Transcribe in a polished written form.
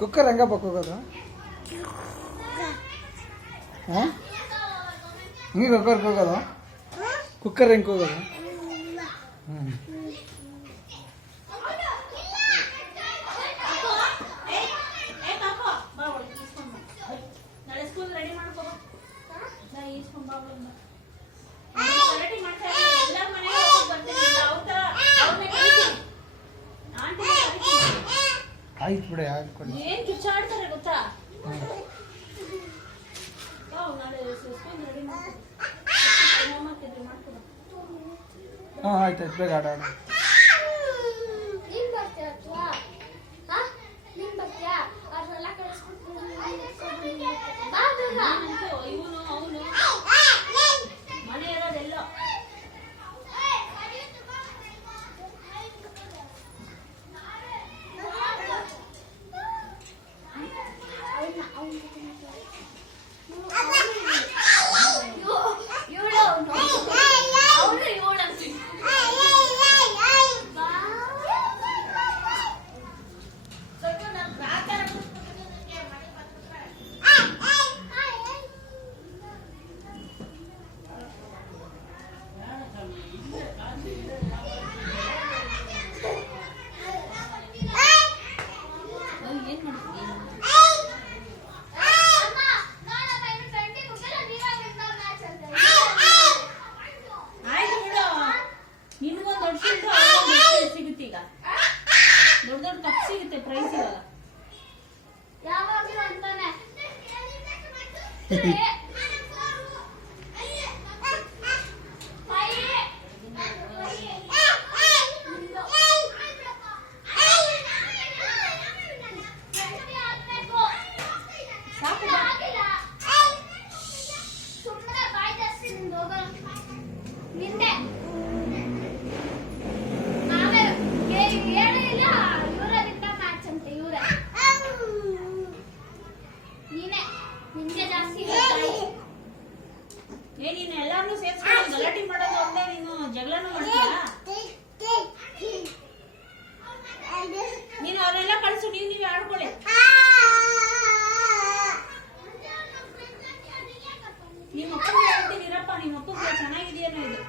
Cooker ಹೆಂಗಪ್ಪ ಹೋಗೋದು? ಹಾಂ ಹಿಂಗೆ ಕುಕ್ಕರ್ಗೆ ಹೋಗೋದು? ಕುಕ್ಕರ್ ಹೆಂಗೆ ಹೋಗೋದು? ಹ್ಞೂ ಆಯ್ತು ಬಿಡಿ ಹಾಕ್ಕೊಡಿ. ಏನು ಕಿಚ್ಚಾಡ್ತಾರೆ ಗೊತ್ತಾ? ಹಾಂ ಆಯ್ತು ಆಯ್ತು ಬೇಗ ಆಡ ಆಡ. ದೊಡ್ಡ ದೊಡ್ಡ ಕಪ್ ಸಿಗುತ್ತೆ, ಪ್ರೈಸ್ ಇರಲ್ಲ. ಯಾವಾಗಲೂ ಅಂತಾನೆ ನೀನು ಎಲ್ಲಾರನ್ನೂ ಸೇರಿಸ್ಕೊಂಡು ಗಲಾಟೆ ಮಾಡೋದು ಒಂದೇ, ನೀನು ಜಗಳನೂ ಮಾಡ್ತೀಯಾ? ನೀನು ಅವರೆಲ್ಲ ಕಳಿಸು, ನೀವೇ ಆಡ್ಕೊಳ್ಳಿ. ನಿಮ್ಮ ಅಪ್ಪಗೆ ಹೇಳ್ತೀನಿ ಇರಪ್ಪ, ನಿಮ್ಮ ಅಪ್ಪಗೆ ಚೆನ್ನಾಗಿದೆಯೇನೋ ಇದು.